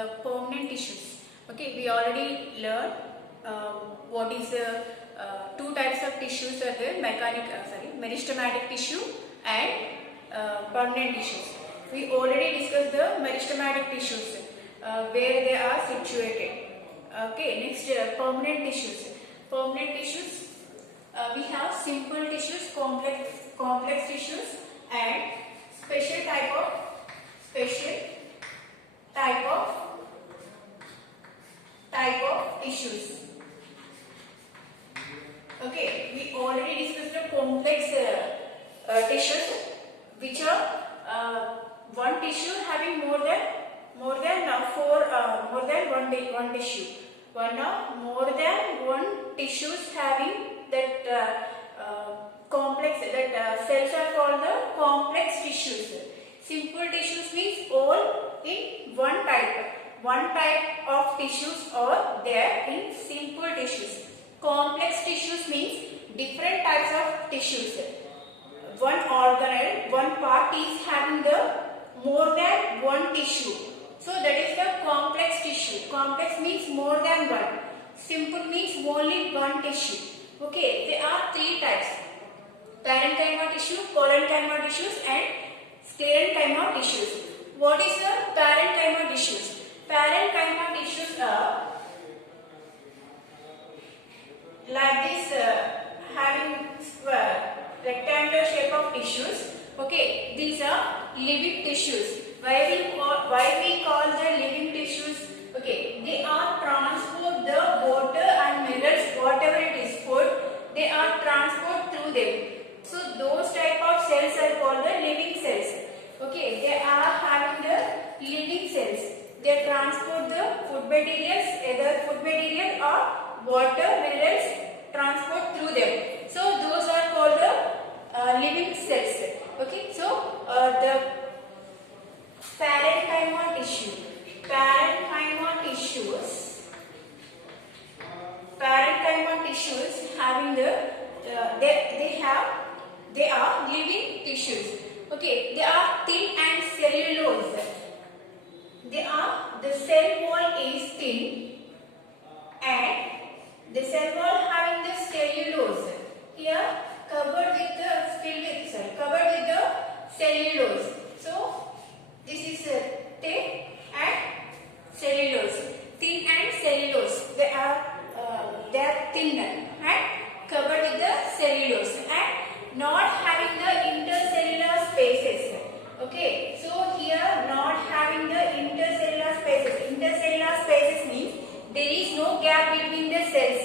the permanent tissues. Okay, we already learned what is the two types of tissues are there: meristematic tissue and permanent tissues. We already discussed the meristematic tissues where they are situated. Okay, next permanent tissues. Permanent tissues, we have simple tissues, complex tissues, and special type of tissues. Okay, we already discussed the complex tissues, which are one tissue having more than one tissue. More than one tissues having that cells are called the complex tissues. Simple tissues means all in one type of tissues are there in simple tissues. Complex tissues means different types of tissues. One organelle, one part is having the more than one tissue. So that is the complex tissue. Complex means more than one. Simple means only one tissue. Okay, there are three types: parenchyma tissue, collenchyma tissues, and sclerenchyma tissues. What is the parenchyma tissues? Parenchyma tissues are like this, having rectangular shape of tissues. Okay, these are living tissues. Why we call the living tissues? Okay, they are transport the water and minerals, whatever it is food, they are transport through them. So those type of cells are called the living cells. Okay, they are having the living cells. They transport the food materials, either food material or water minerals, transport through them. So those are called the living cells. Okay, so the parenchyma tissue. Parenchyma tissues having the they are living tissues. Okay, they are thin and cellulose. The cell wall is thin and the cell wall having the cellulose. Here covered with the cellulose. So this is thin and cellulose. Thin and cellulose. They are thin and covered with the cellulose and not having the intercellular spaces. Okay, so here not having the intercellular spaces. Intercellular spaces means there is no gap between the cells.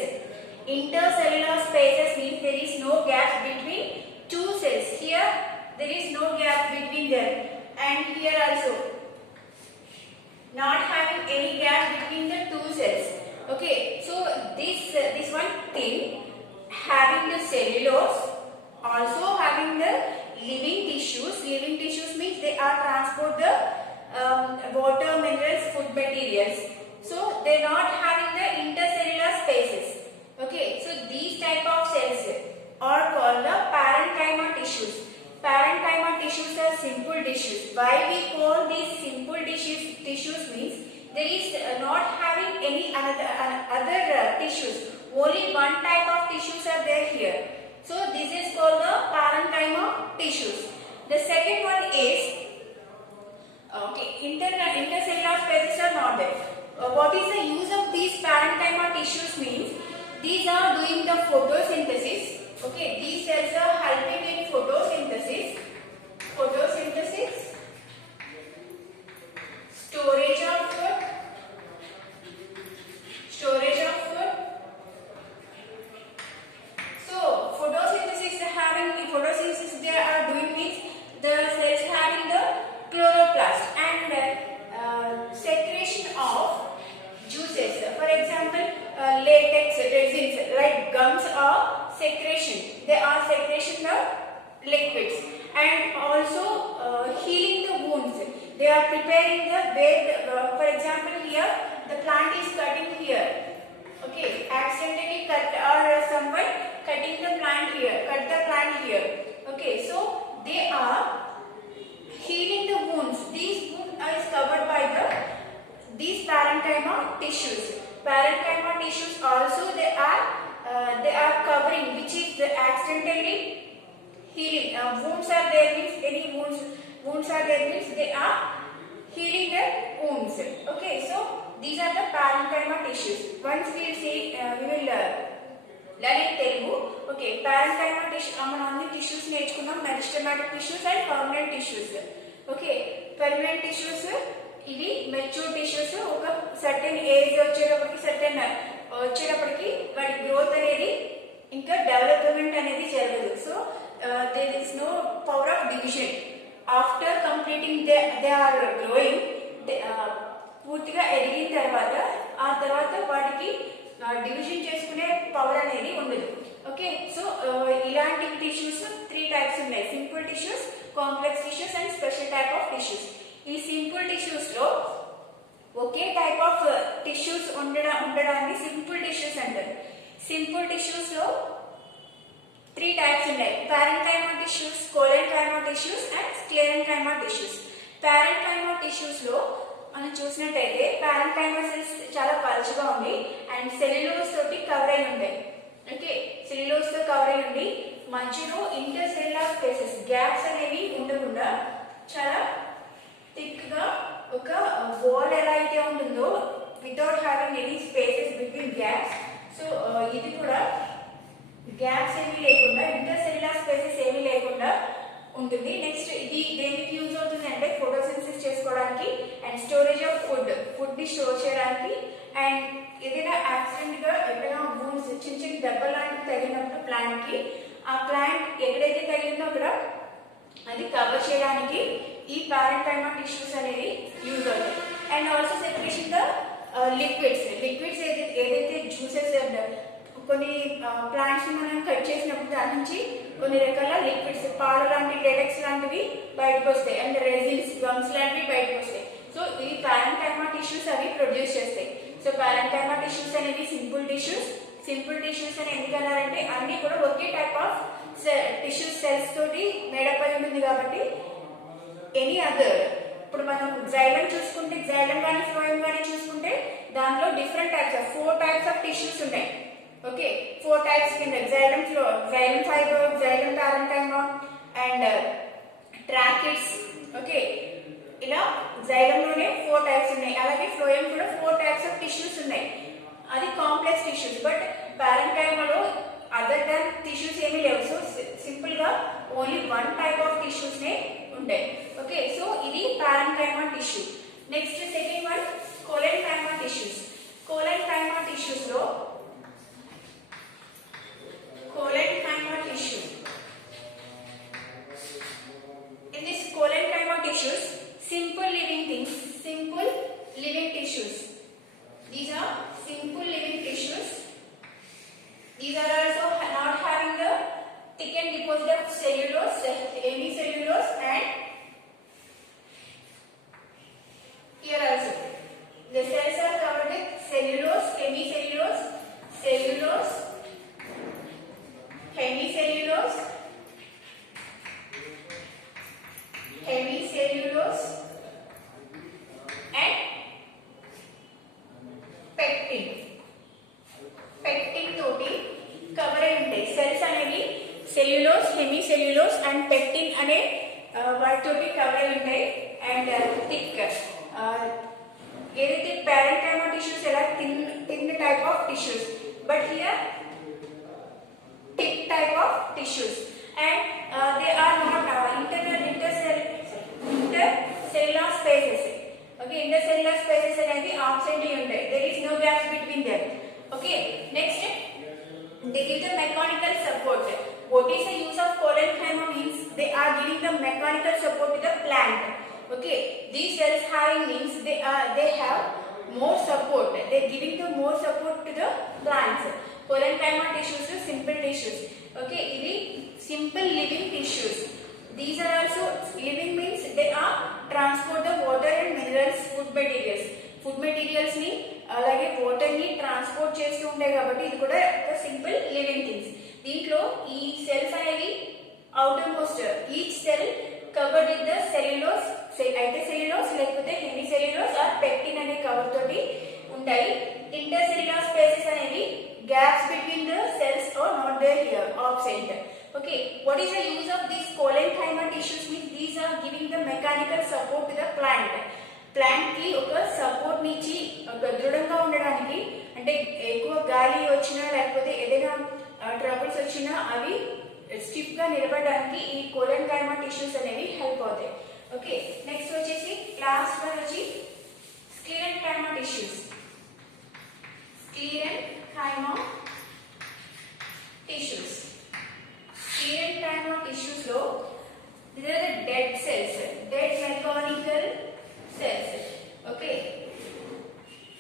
Intercellular spaces means there is no gap between two cells. Here there is no gap between them, and here also not having any gap between the two cells. Okay, so this one thin, having the cellulose, also having the living tissues. Living tissues means they are transport the water, minerals, food materials. So they are not having the intercellular spaces. Okay, so these type of cells are called the parenchyma tissues. Parenchyma tissues are simple tissues. Why we call these simple tissues means there is not having any other tissues. Only one type of tissues are there here. So this is called the parenchyma tissues. The second one is intercellular spaces are not there. What is the use of these parenchyma tissues means these are doing the photosynthesis. Okay, these cells are helping in photosynthesis, storage of food, So photosynthesis they are doing means the cells having the chloroplast and secretion of juices. For example, latex, resins like gums are secretion. They are secretion of liquids, and also healing the wounds. They are preparing the bed. For example, here the plant is cutting here. Okay, accidentally cut or someone cutting the plant here, cut the plant here. Okay, so they are healing the wounds. These wounds are covered by these tissues. Parenchyma tissues also they are covering, which is the accidentally healing. Wounds are there means any wounds are there means they are healing the wounds. Okay, so these are the parenchyma tissues. Once we see, we will learn in Telugu. Okay, parenchyma tissue, మనం అన్ని tissues నేర్చుకున్నాం, meristematic tissues and permanent tissues. Okay, permanent tissues ఇవి mature tissues ఒక certain age వచ్చేటప్పటికి వాటి growth అనేది ఇంకా development అనేది జరగదు. So there is no power of division after completing they are growing. పూర్తిగా ఎదిగిన తర్వాత ఆ తర్వాత వాటికి డివిజన్ చేసుకునే పవర్ అనేది ఉండదు. ఓకే, సో ఇలాంటి టిష్యూస్ 3 టైప్స్ ఉన్నాయి: simple tissues, complex tissues and special type of tissues. ఈ సింపుల్ టిష్యూస్ లో ఒకే టైప్ ఆఫ్ టిష్యూస్ ఉండడాన్ని సింపుల్ టిష్యూస్ అంటారు. సింపుల్ టిష్యూస్ లో 3 టైప్స్ ఉన్నాయి: parenchyma tissues, collenchyma tissues and sclerenchyma tissues. parenchyma tissues లో మనం చూసినట్టయితే parenchyma cells చాలా పలుచగా ఉంది అండ్ సెల్యులోజ్ తోటి కవర్ అయి ఉంటాయి. ఓకే, సెల్యులోజ్ తో కవర్ అయి ఉండి మధ్యలో ఇంటర్ సెల్యులార్ స్పేసెస్, గ్యాప్స్ అనేవి ఉండకుండా చాలా థిక్ గా ఒక వాల్ ఎలా అయితే ఉంటుందో without having any spaces between gaps. So ఇది కూడా గ్యాప్స్ ఏమీ లేకుండా, ఇంటర్ సెల్యులార్ స్పేసెస్ ఏమీ లేకుండా ఉంటుంది. నెక్స్ట్ ఇది దేనికి యూజ్ అవుతుంది అంటే ఫోటోసింథసిస్ చేసుకోవడానికి అండ్ స్టోరేజ్ ఆఫ్ ఫుడ్ ని స్టోర్ చేయడానికి. అండ్ ఏదైనా యాక్సిడెంట్ గా ఎక్కడైనా వూండ్స్, చిన్న చిన్న దెబ్బ లాంటివి తగిలినప్పుడు ప్లాంట్ కి, ఆ ప్లాంట్ ఎక్కడైతే తగిలిందో అక్కడ అది కవర్ చేయడానికి ఈ parenchyma టిష్యూస్ అనేది యూజ్ అవుతాయి. And also secretion the liquids ఏదైతే జ్యూసెస్, కొన్ని ప్లాంట్స్ మనం కట్ చేసినప్పుడు దాని నుంచి కొన్ని రకాల లిక్విడ్స్, పాలు లాంటి, లేటెక్స్ లాంటివి బయటకు వస్తాయి అండ్ రెజిన్స్, గమ్స్ లాంటివి బయటకు వస్తాయి. సో ఈ parenchyma టిష్యూస్ అవి ప్రొడ్యూస్ చేస్తాయి. సో parenchyma టిష్యూస్ అనేవి సింపుల్ టిష్యూస్ అని ఎందుకన్నారంటే అన్ని కూడా ఒకే టైప్ ఆఫ్ టిష్యూ సెల్స్ తోటి మేడప్ అయి ఉంటుంది కాబట్టి ఎనీ అదర్, ఇప్పుడు మనం జైలం చూసుకుంటే, జైలం కానీ ఫ్లోయం కానీ చూసుకుంటే దానిలో different types of 4 types of tissues ఉన్నాయి. ఓకే, 4 టైప్స్ కింద xylem fibre, xylem parenchyma and tracheids. Okay, ఇలా జైలంలోనే 4 టైప్స్ ఉన్నాయి. అలాగే ఫ్లోయం కూడా 4 టైప్స్ ఆఫ్ టిష్యూస్ ఉన్నాయి. అది కాంప్లెక్స్ టిష్యూస్. బట్ parenchymaలో అదర్ దాన్ టిష్యూస్ ఏమీ లేవు. సో సింపుల్ గా ఓన్లీ 1 టైప్ ఆఫ్ టిష్యూస్ నే ఉంటాయి. ఓకే, సో ఇది parenchyma tissue. Next second one collenchyma tissues. collenchyma tissues లో collenchyma tissue, in this collenchyma tissues simple living tissues. These are simple living tissues. These are also not having the thickened deposit of cellulose, hemicellulose, and here also the cells are covered with cellulose, hemicellulose, and pectin తోటి కవర్ అయి ఉంటాయి. సెల్స్ అనేవి సెల్యులోస్, హెమిసెల్యులోస్ and pectin అనే వాటితోటి cover అయి ఉంటాయి. And thick, ఏదైతే parenchyma టిష్యూస్ ఎలా thin type of tissues, but here thick type of tissues. And they are not intercellular spaces. Okay, intercellular spaces అనేవి ఆబ్సెంట్ ఉంటాయి. There is no gaps between them. Okay, next they give the mechanical support. What is the use of collenchyma means they are giving the mechanical support to the plant. Okay, these cells having means they have more support. They are giving the more support to the plants. Collenchyma tissues are simple tissues. Okay, these simple living tissues. These are also living means they are transport the water and minerals, food materials ని అలాగే వాటర్ ని ట్రాన్స్పోర్ట్ చేస్తూ ఉంటాయి కాబట్టి ఇది కూడా simple living things. దీంట్లో ఈ సెల్స్ అనేవి outer most each cell covered with the cellulose, అయితే సెల్యులోస్ లేకపోతే హెమిసెల్యులోస్ ఆర్ పెక్టిన్ అనే కవర్ తోటి ఉంటాయి. somewhere here absent. Okay, what is the use of these collenchyma tissues? Means these are giving the mechanical support to the plant. Plant కి ఒక సపోర్ట్ నుంచి దృఢంగా ఉండడానికి, అంటే ఎక్కువ గాలి వచ్చినా లేకపోతే ఏదైనా ట్రబుల్స్ వచ్చినా అవి స్టిఫ్ గా నిలబడడానికి ఈ కోలెన్కైమా టిష్యూస్ అనేవి హెల్ప్ అవుతాయి. ఓకే, నెక్స్ట్ వచ్చేసి లాస్ట్ వన్ వచ్చి స్క్లెరెన్కైమా టిష్యూస్. స్క్లెరెన్కైమా టిష్యూస్. స్క్లెరెన్కైమా టిష్యూస్ లో these are the dead cells, dead mechanical cells. Okay,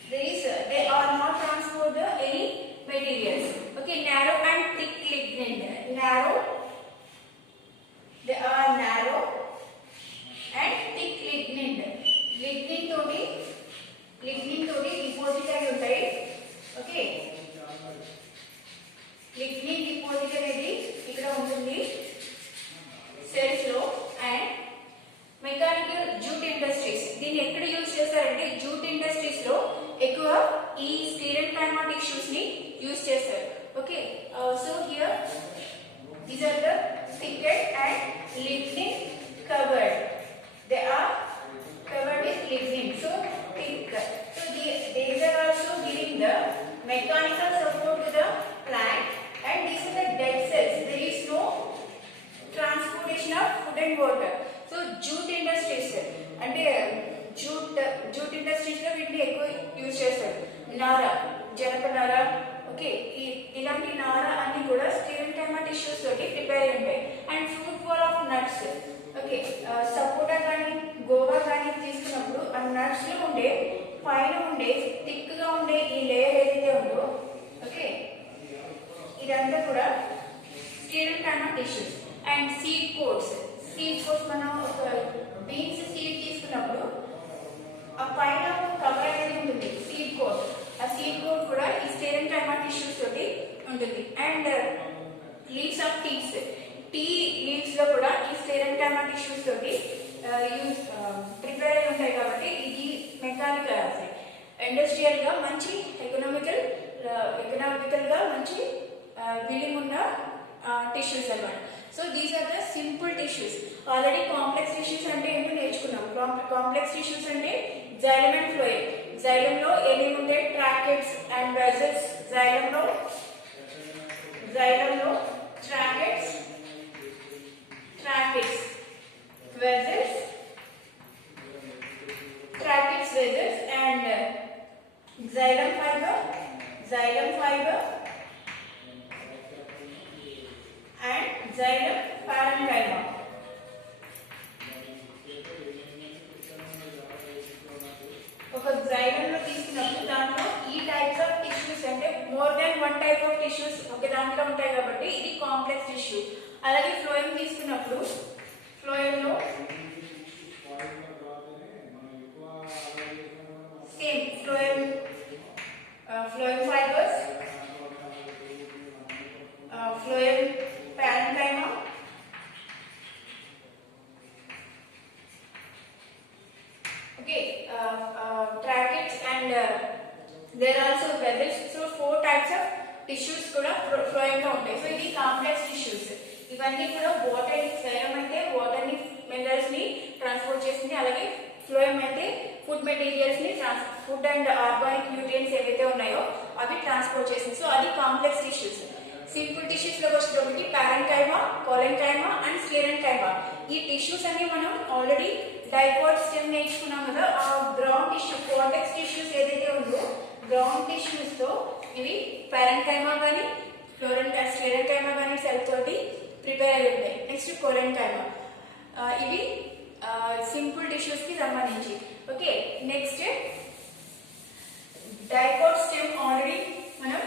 they are not transport the any materials. Okay, narrow and thick lignin. Narrow, they are narrow and thick lignin. Lignin todi deposit ayi untayi. Okay, lignin deposit అనేది ఇక్కడ ఉంటుంది సెల్స్ లో. And mechanical jute industries, దీన్ని ఎక్కడ యూజ్ చేస్తారంటే jute industries లో ఎక్కువ ఈ స్క్లెరెన్కైమా టిష్యూస్ ని యూజ్ చేస్తారు. Okay, so here these are the thickened and lignin covered. They are covered with lignin, so thick. So these are also giving the mechanical support to the plant, and these are the dead cells. There is no transportation of food and water. So jute industries అంటే jute industries లో వీటిని ఎక్కువ యూజ్ చేస్తారు. నార, జనపనార, ఓకే, ఇలాంటి నార అన్ని కూడా స్క్లెరెన్కైమా టిష్యూస్ తోటి ప్రిపేర్ అయి ఉంటాయి. And fruit wall of nuts. Okay, sapota కానీ గోవా కానీ తీసుకున్నప్పుడు ఆ నట్స్ లో ఉండే పైన ఉండే థిక్ గా ఉండే ఈ లేయర్ ఏదైతే ఉందో, ఓకే, ఇదంతా కూడా sclerenchyma tissues. And seed coats. Seed coats మనం ఒక బీన్స్ సీడ్ తీసుకున్నప్పుడు ఆ పైన కవర్ అనేది ఉంటుంది, సీడ్ కోట్. ఆ సీడ్ కోట్ కూడా ఈ స్క్లెరెన్కైమా టిష్యూస్ తోటి ఉంటుంది. And leaves of teas. Tea leaves లో కూడా ఈ స్క్లెరెన్కైమా టిష్యూస్ తోటి ప్రిపేర్ అయి ఉంటాయి. కాబట్టి ఇది మెకానికల్, ఇండస్ట్రియల్ గా మంచి ఎకనామికల్ గా మంచి బిల్డింగ్ ఉన్న టిష్యూస్ అన్నమాట. So these are the simple tissues. Already complex tissues అంటే ఏంటో నేర్చుకున్నాం. కాంప్లెక్స్ టిష్యూస్ అంటే జైలం అండ్ ఫ్లోయం. జైలంలో ఏమేమి ఉంటాయి? Tracheids and vessels. జైలంలో tracheids, vessels, vessels and xylem fiber and xylem parenchyma. ఒక xylem లో తీసుకున్నప్పుడు దాంట్లో ఈ టైప్స్ ఆఫ్ టిష్యూస్ అంటే more than one type of tissues ఒక దాంట్లో ఉంటాయి కాబట్టి ఇది కాంప్లెక్స్ టిష్యూ. అలాగే ఫ్లోయం తీసుకున్నప్పుడు ఫ్లోయంలో same phloem fibres, phloem parenchyma, okay, tracheids and there are also vessels. So 4 types of tissues kuda flowing lo untayi. So ఇది కాంప్లెక్స్ టిష్యూస్. ఇవన్నీ కూడా వాటర్ ని, xylem అయితే వాటర్ ని, మినరల్స్ ని ట్రాన్స్పోర్ట్ చేస్తుంది. అలాగే ఫ్లోయం అయితే ఫుడ్ మెటీరియల్స్ ని, ఫుడ్ అండ్ ఆర్గానిక్ న్యూట్రియంట్స్ ఏవైతే ఉన్నాయో అవి ట్రాన్స్పోర్ట్ చేస్తుంది. సో అది కాంప్లెక్స్ టిష్యూస్. సింపుల్ టిష్యూస్ లో వచ్చేటప్పటికి పారెన్కైమా, కోలెన్కైమా అండ్ స్క్లెరెన్కైమా. ఈ టిష్యూస్ అన్ని మనం ఆల్రెడీ డైకాట్ స్టెమ్ నేర్చుకున్నాం కదా. ఆ గ్రౌండ్ టిష్యూ, కాంప్లెక్స్ టిష్యూస్ ఏదైతే ఉందో గ్రౌండ్ టిష్యూస్ తో ఇవి పారెన్కైమా కానీ స్క్లెరెన్కైమా కానీ సెల్ తోటి ప్రిపేర్ అయి ఉంటాయి. Next collenchyma. ఇవి సింపుల్ టిష్యూస్ కి సంబంధించి. Okay, next dicot stem already మనం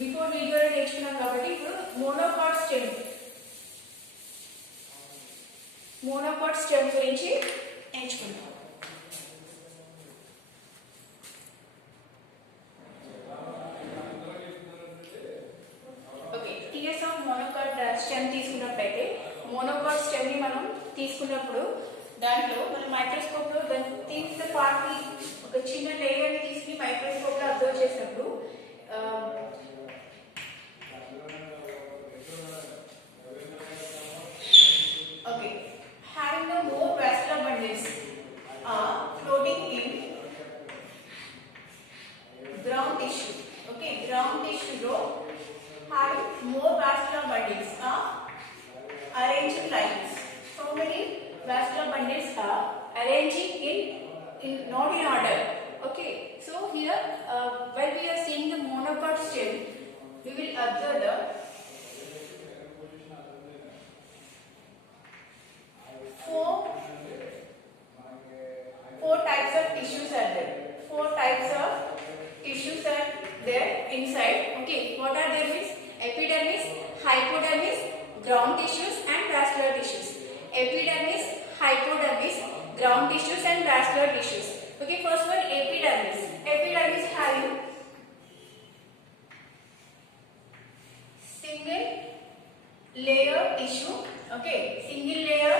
బిఫోర్ వీడియోలో నేర్చుకున్నాం కాబట్టి ఇప్పుడు మోనోకాట్ స్టెమ్ గురించి నేర్చుకుందాం. Okay, TS of monocot stem తీసుకున్నప్పుడైతే మోనోకాట్ స్టెమ్ ని మనం తీసుకున్నప్పుడు దాంట్లో మనం మైక్రోస్కోప్ లో తీసిన పార్ట్ ని, ఒక చిన్న లేయర్ ని తీసుకుని మైక్రోస్కోప్ లో అబ్జర్వ్ చేసినప్పుడు vascular bundles are arranging in not in order. Okay, so here while we are seeing the monopod stem, we will observe the four types of tissues are there. Four types of tissues are there inside. Okay, what are they means? Epidermis, hypodermis, ground tissues and vascular tissues. Epidermis, hypodermis, ground tissues and vascular tissues. Okay, first one epidermis. Epidermis having single layer tissue. Okay, single layer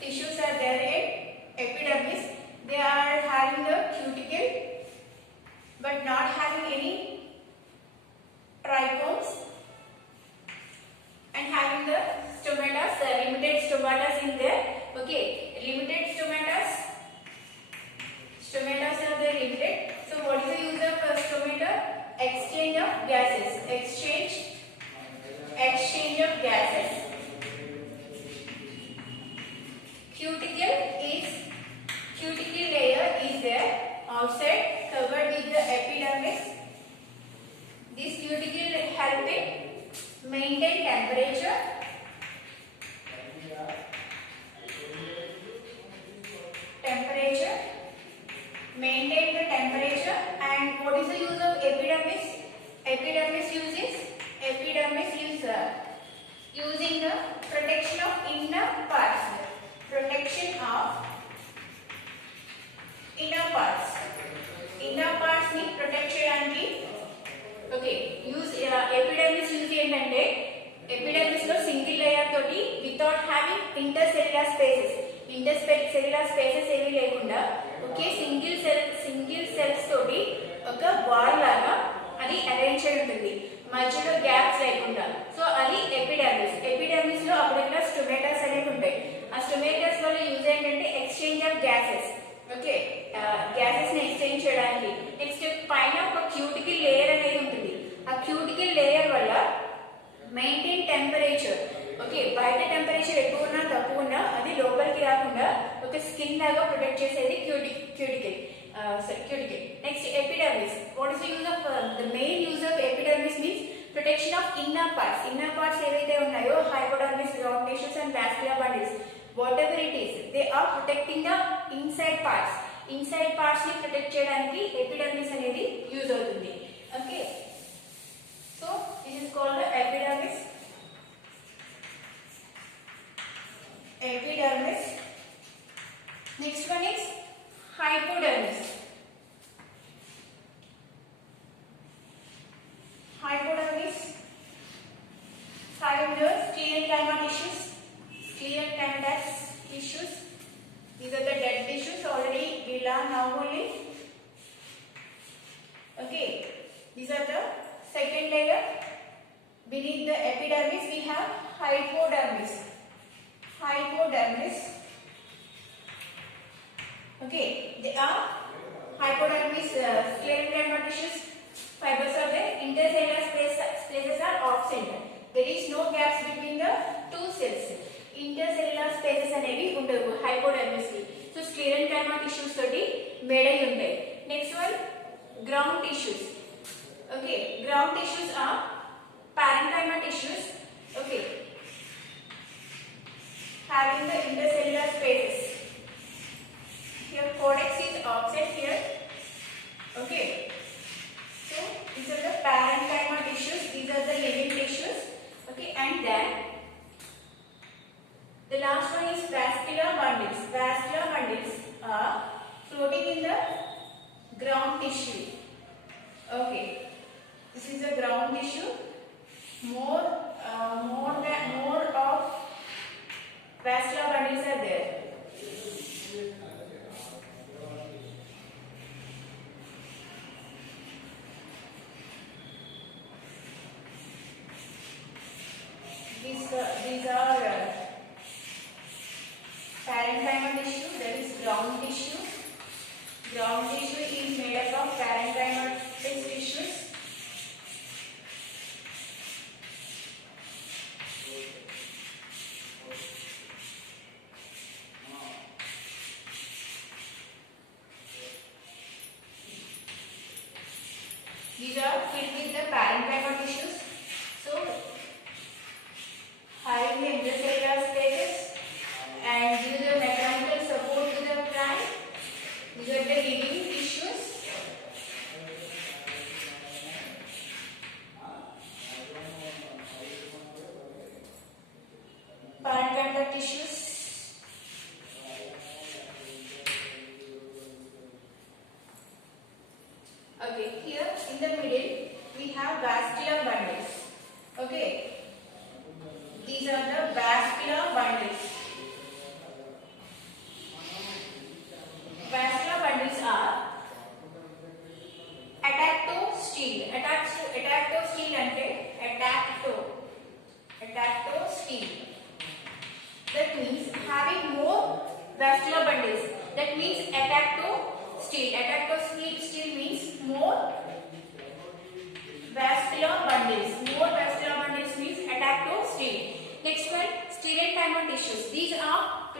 tissues are there in epidermis. They are having the cuticle but not having any trichomes and having the stomatas, limited stomatas in there. Okay, limited stomatas. Stomatas are there limited. So what is the use of stomata? Exchange of gases. Exchange of gases. Cuticle layer is there outside covered with the epidermis. This cuticle helping maintain temperature. Maintain the temperature. And what is the use of epidermis? Epidermis use using the protection of inner parts. Protection of inner parts. Inner parts ni protect cheyadaniki. Okay, use epidermis use ఏంటంటే epidermis లో single layer తోటి without having intercellular spaces. Intercellular spaces ఏమీ లేకుండా ఒకే single cells తోటి ఒక వాల్ లాగా అది అరేంజ్ అయి ఉంటుంది, మధ్యలో గ్యాప్స్ లేకుండా. సో అది ఎపిడర్మిస్ లో అప్పుడక్కడ స్టొమాటాస్ అనేవి ఉంటాయి. ఆ స్టొమాటాస్ వల్ల యూజ్ ఏంటంటే exchange of gases. Okay, gases ని ఎక్స్చేంజ్ చేయడానికి. నెక్స్ట్ పైన ఒక క్యూటికల్ లేయర్ అనేది ఉంటుంది. ఆ క్యూటికల్ లేయర్ వల్ల మెయింటైన్ టెంపరేచర్. ఓకే, బయట టెంపరేచర్ ఎక్కువ ఉన్నా తక్కువ ఉన్నా అది లోపలికి రాకుండా ఒక స్కిన్ లాగా ప్రొటెక్ట్ చేసేది cuticle. Next, epidermis. What is the use of the main use of epidermis means protection of inner parts. Inner parts ఏవైతే ఉన్నాయో hypodermis, ground tissues and vascular bundles, whatever it is, they are protecting the inside parts. Inside parts ని ప్రొటెక్ట్ చేయడానికి epidermis అనేది యూజ్ అవుతుంది. Okay, so this is called the epidermis. Next one is hypodermis. Hypodermis having the sclerenchyma tissues. These are the dead tissues already we learned now only. Okay, these are the second layer. Beneath the epidermis we have hypodermis. Okay, they are hypodermis sclerenchyma tissues. Fibers of the intercellular spaces are absent. There is no gaps between the two cells. Intercellular spaces అనేవి ఉండవు hypodermis కి. So sclerenchyma tissues తోటి మేడ్ అయి ఉంటాయి. Next one, ground tissues. Okay, ground tissues are parenchyma tissues. Okay, having the intercellular spaces. Here cortex is absent here. Okay, so these are the parenchyma tissues. These are the living tissues. Okay, and then the last one is vascular bundles. Vascular bundles are floating in the ground tissue. Okay, this is the ground tissue. More of vascular bundles are there. These are parenchyma tissue. There is ground tissue. Ground tissue is made up of parenchyma tissues.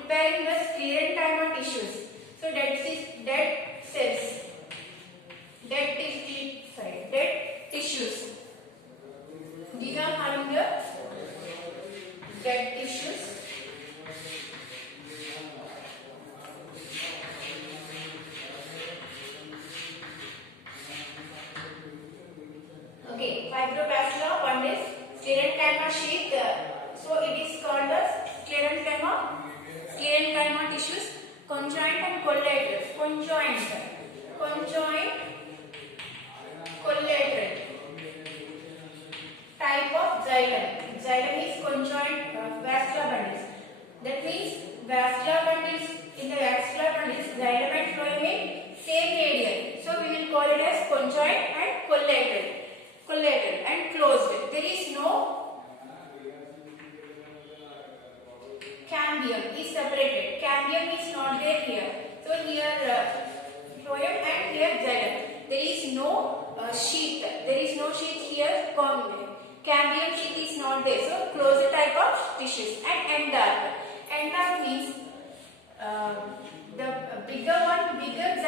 preparing the sclerenchyma tissues. So dead cells, dead tissues. These are having the dead tissues. Okay, fibroblastia, one is sclerenchyma sheath. So it is called the sclerenchyma tissues, conjoint and collateral. Conjoint, collateral. Type of xylem. Xylem is conjoint vascular bundles. That means vascular bundles, in the vascular bundles, xylem and phloem in same radius. So we will call it as conjoint and collateral. Collateral and closed. There is no cambium is separated. Cambium is not there here. So here phloem and here xylem. There is no sheath. There is no sheath here. Cambium sheath is not there. So closed type of tissues.